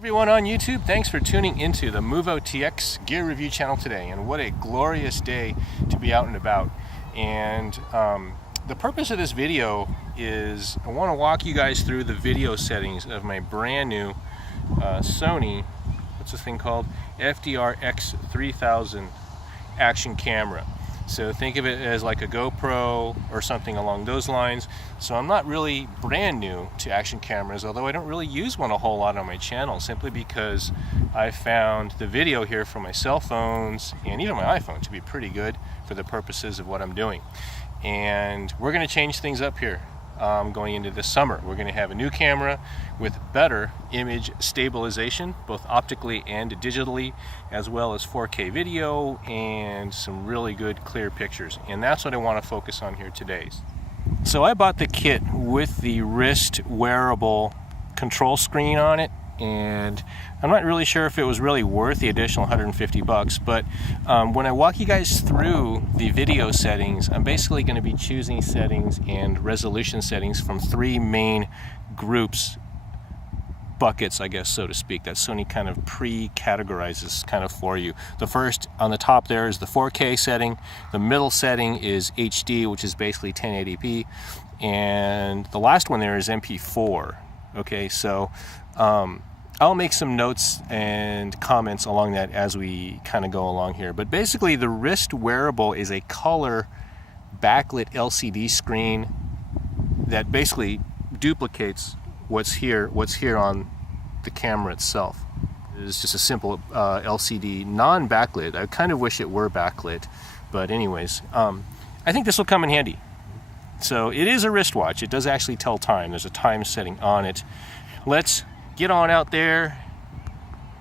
Everyone on YouTube, thanks for tuning into the Movo TX gear review channel today, and what a glorious day to be out and about. And the purpose of this video is I want to walk you guys through the video settings of my brand new Sony, what's this thing called? FDR-X3000 action camera. So think of it as like a GoPro or something along those lines. So I'm not really brand new to action cameras, although I don't really use one a whole lot on my channel, simply because I found the video here from my cell phones and even my iPhone to be pretty good for the purposes of what I'm doing. And we're going to change things up here going into this summer. We're going to have a new camera with better image stabilization, both optically and digitally, as well as 4K video and some really good clear pictures. And that's what I want to focus on here today. So I bought the kit with the wrist wearable control screen on it, and I'm not really sure if it was really worth the additional $150, but when I walk you guys through the video settings, I'm basically going to be choosing settings and resolution settings from three main groups, buckets, I guess, so to speak, that Sony kind of pre-categorizes kind of for you. The first on the top there is the 4K setting, the middle setting is HD, which is basically 1080p, and the last one there is MP4. Okay, so I'll make some notes and comments along that as we kind of go along here. But basically the wrist wearable is a color backlit LCD screen that basically duplicates what's here on the camera itself. It's just a simple LCD, non-backlit. I kind of wish it were backlit, but anyways, I think this will come in handy. So it is a wristwatch. It does actually tell time. There's a time setting on it. Let's get on out there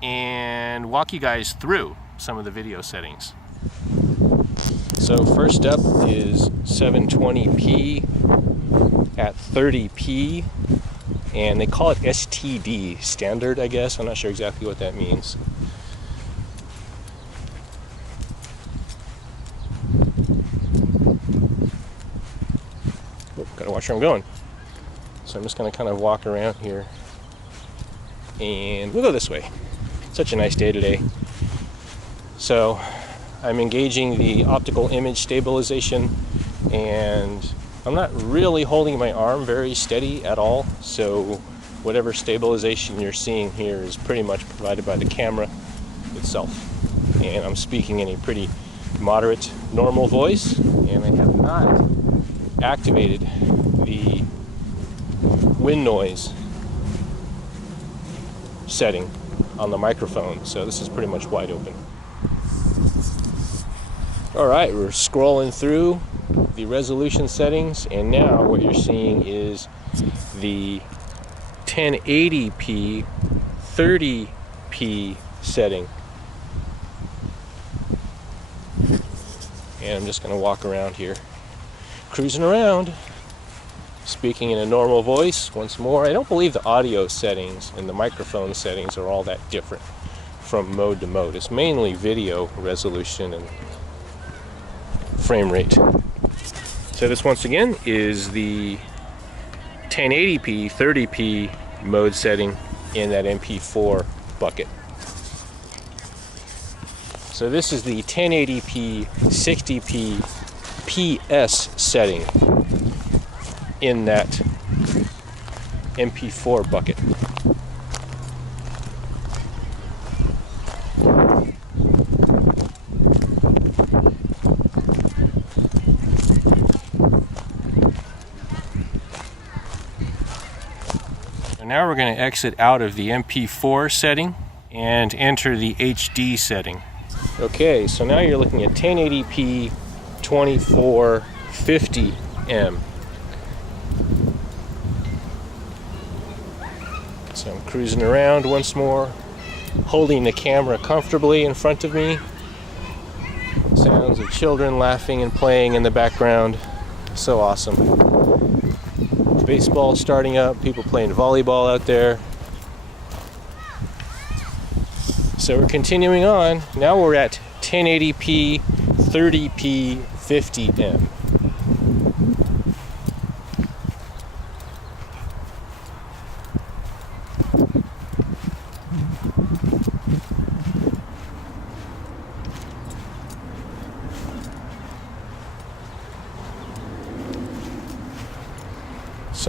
and walk you guys through some of the video settings. So first up is 720p at 30p, and they call it STD, standard, I guess. I'm not sure exactly what that means. Oh, gotta watch where I'm going. So I'm just gonna kind of walk around here. And we'll go this way. Such a nice day today. So I'm engaging the optical image stabilization, and I'm not really holding my arm very steady at all. So whatever stabilization you're seeing here is pretty much provided by the camera itself. And I'm speaking in a pretty moderate, normal voice, and I have not activated the wind noise setting on the microphone, so this is pretty much wide open. Alright, we're scrolling through the resolution settings, and now what you're seeing is the 1080p 30p setting. And I'm just going to walk around here, cruising around, speaking in a normal voice once more. I don't believe the audio settings and the microphone settings are all that different from mode to mode. It's mainly video resolution and frame rate. So this once again is the 1080p 30p mode setting in that MP4 bucket. So this is the 1080p 60p PS setting in that MP4 bucket. So now we're going to exit out of the MP4 setting and enter the HD setting. Okay, so now you're looking at 1080p 2450M. So I'm cruising around once more, holding the camera comfortably in front of me. Sounds of children laughing and playing in the background. So awesome. Baseball starting up, people playing volleyball out there. So we're continuing on. Now we're at 1080p 30p 50M.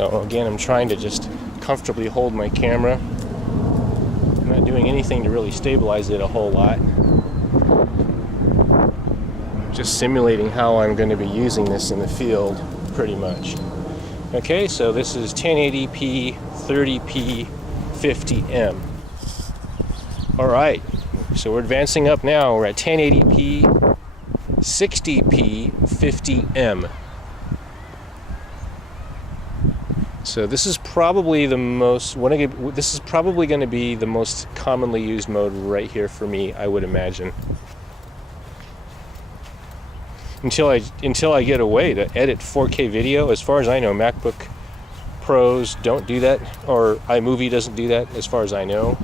So again, I'm trying to just comfortably hold my camera. I'm not doing anything to really stabilize it a whole lot. Just simulating how I'm going to be using this in the field, pretty much. Okay, so this is 1080p, 30p, 50m. Alright, so we're advancing up now. We're at 1080p, 60p, 50m. So this is probably the most, this is probably going to be the most commonly used mode right here for me, I would imagine. Until I get a way to edit 4K video. As far as I know, MacBook Pros don't do that, or iMovie doesn't do that, as far as I know.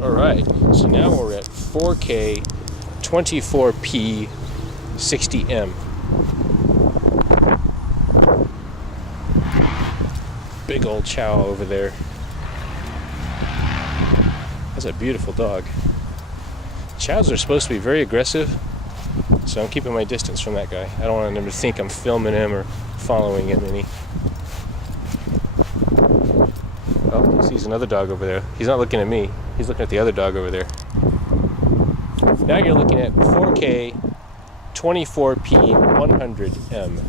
Alright, so now we're at 4K, 24p, 60m. Big old chow over there. That's a beautiful dog. Chows are supposed to be very aggressive, so I'm keeping my distance from that guy. I don't want him to think I'm filming him or following him any. Oh, he sees another dog over there. He's not looking at me. He's looking at the other dog over there. Now you're looking at 4K, 24p, 100m.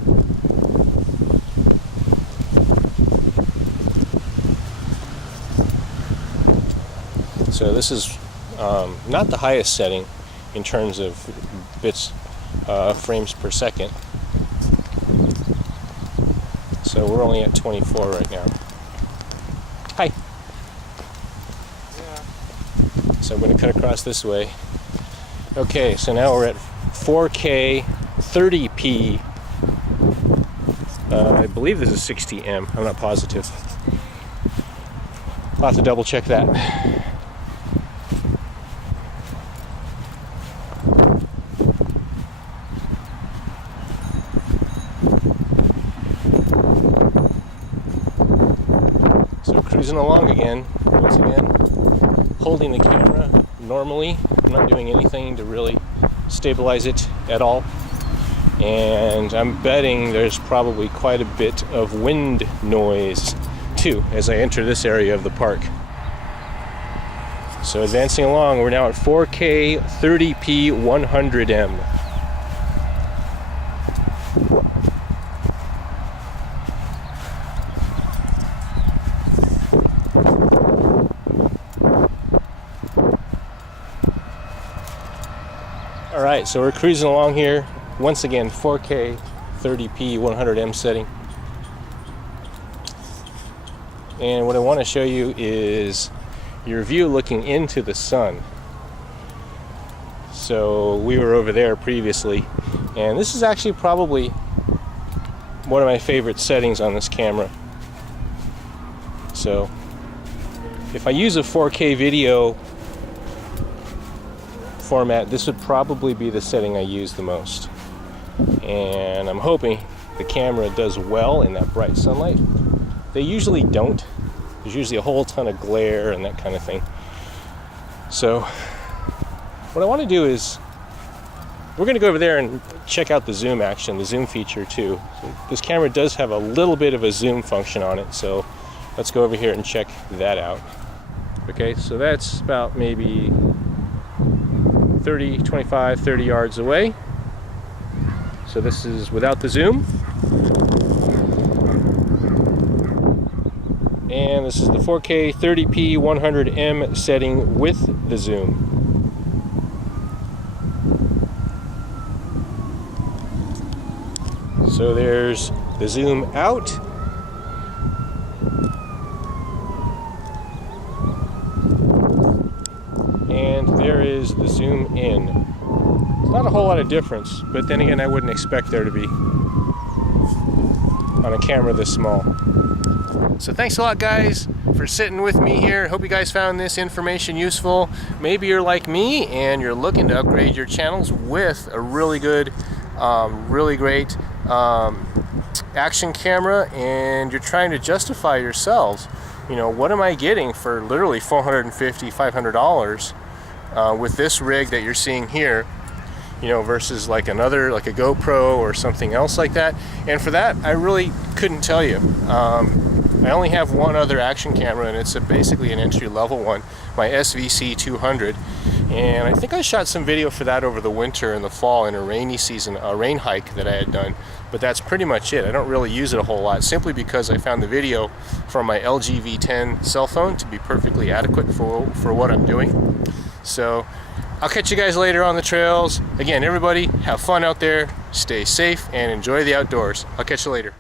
So this is not the highest setting in terms of bits, frames per second. So we're only at 24 right now. Hi. Yeah. So I'm going to cut across this way. Okay, so now we're at 4K, 30p. I believe this is 60m. I'm not positive. I'll have to double check that. Cruising along again, once again, holding the camera normally. I'm not doing anything to really stabilize it at all. And I'm betting there's probably quite a bit of wind noise too as I enter this area of the park. So advancing along, we're now at 4K, 30p, 100m. Alright, so we're cruising along here. Once again, 4K, 30p, 100m setting. And what I want to show you is your view looking into the sun. So we were over there previously, and this is actually probably one of my favorite settings on this camera. So if I use a 4K video format, this would probably be the setting I use the most. And I'm hoping the camera does well in that bright sunlight. They usually don't. There's usually a whole ton of glare and that kind of thing. So what I want to do is, we're going to go over there and check out the zoom action, the zoom feature too. So this camera does have a little bit of a zoom function on it, so let's go over here and check that out. Okay, so that's about maybe 25, 30 yards away. So this is without the zoom. And this is the 4K 30p 100m setting with the zoom. So there's the zoom out. And there is the zoom in. It's not a whole lot of difference, but then again, I wouldn't expect there to be on a camera this small. So thanks a lot, guys, for sitting with me here. Hope you guys found this information useful. Maybe you're like me and you're looking to upgrade your channels with a really good, really great action camera, and you're trying to justify yourselves. You know, what am I getting for literally $450, $500 with this rig that you're seeing here? you know, versus like another, like a GoPro or something else like that. And for that, I really couldn't tell you. I only have one other action camera, and it's basically an entry-level one, my SVC200. And I think I shot some video for that over the winter and the fall in a rainy season, a rain hike that I had done. But that's pretty much it. I don't really use it a whole lot, simply because I found the video from my LG V10 cell phone to be perfectly adequate for what I'm doing. So I'll catch you guys later on the trails. Again, everybody, have fun out there, stay safe, and enjoy the outdoors. I'll catch you later.